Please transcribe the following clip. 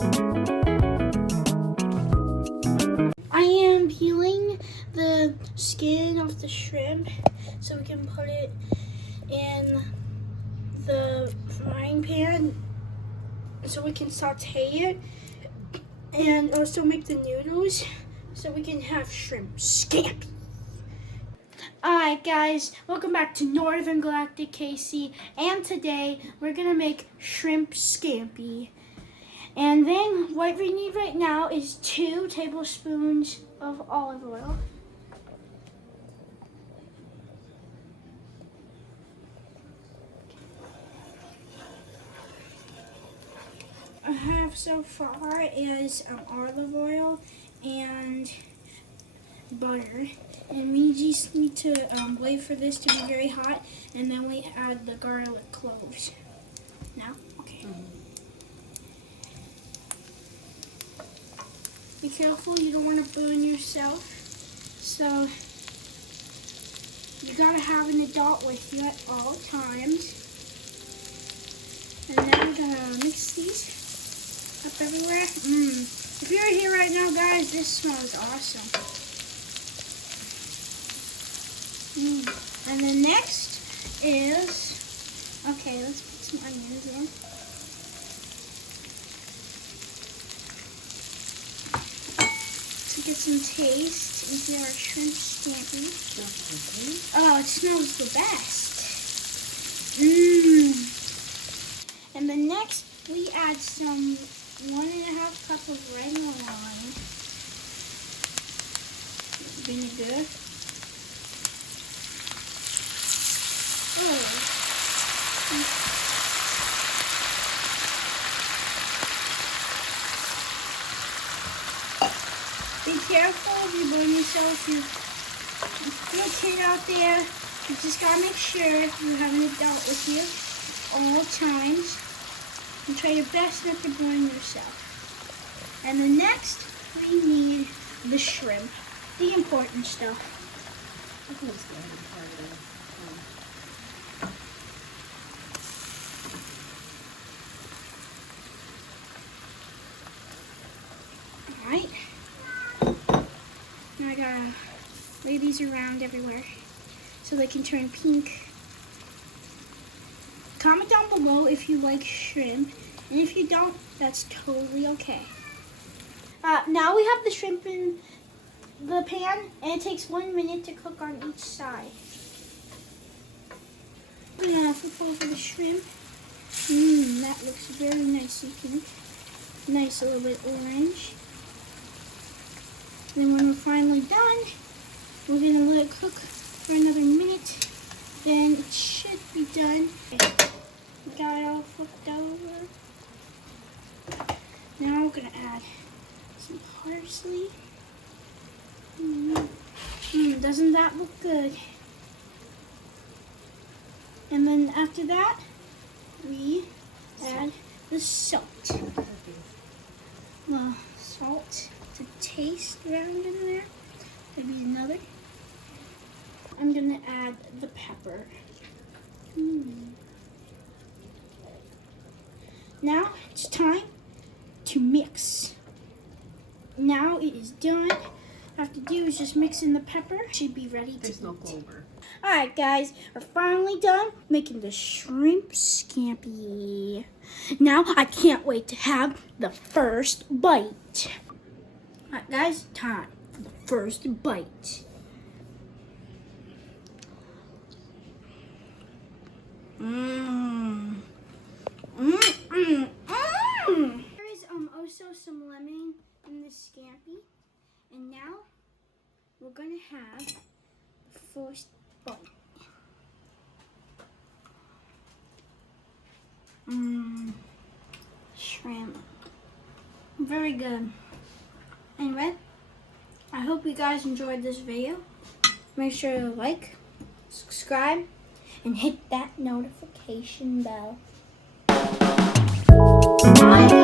I am peeling the skin off the shrimp so we can put it in the frying pan so we can saute it and also make the noodles so we can have shrimp scampi. Alright guys, welcome back to Northern Galactic KC, and today we're gonna make shrimp scampi. And then what we need right now is 2 tablespoons of olive oil. I have so far is olive oil and butter, and we just need to wait for this to be very hot, and then we add the garlic cloves. Now, okay. Be careful, you don't want to burn yourself, so you gotta have an adult with you at all times. And now we're gonna mix these up everywhere. If you're here right now, guys, this smells awesome. And then next is, okay, let's put some onions in. To get some taste into our shrimp scampi. Oh, it smells the best. And then next, we add some 1.5 cup of red wine vinegar. Be careful if you burn yourself. If you're a kid out there, you just gotta make sure you have an adult with you all times. And try your best not to burn yourself. And then next, we need the shrimp, the important stuff. Alright. Now I gotta lay these around everywhere so they can turn pink. Comment down below if you like shrimp, and if you don't, that's totally okay. Now we have the shrimp in the pan, and it takes 1 minute to cook on each side. I'm gonna flip over the shrimp. That looks very nicely pink. Nice, a little bit orange. Then when we're finally done, we're gonna let it cook for another minute. Then it should be done. Got it all flipped over. Now we're gonna add some parsley. Doesn't that look good? And then after that, we add the salt. Salt to taste around in there. Maybe another. I'm gonna add the pepper. Now it's time to mix. Now it is done. All I have to do is just mix in the pepper. Should be ready to eat. Alright guys, we're finally done making the shrimp scampi. Now I can't wait to have the first bite. Alright guys, time for the first bite. There is also some lemon in the scampi, and now we're gonna have the first bite. Shrimp, very good. Anyway, I hope you guys enjoyed this video. Make sure to like, subscribe, and hit that notification bell. Bye.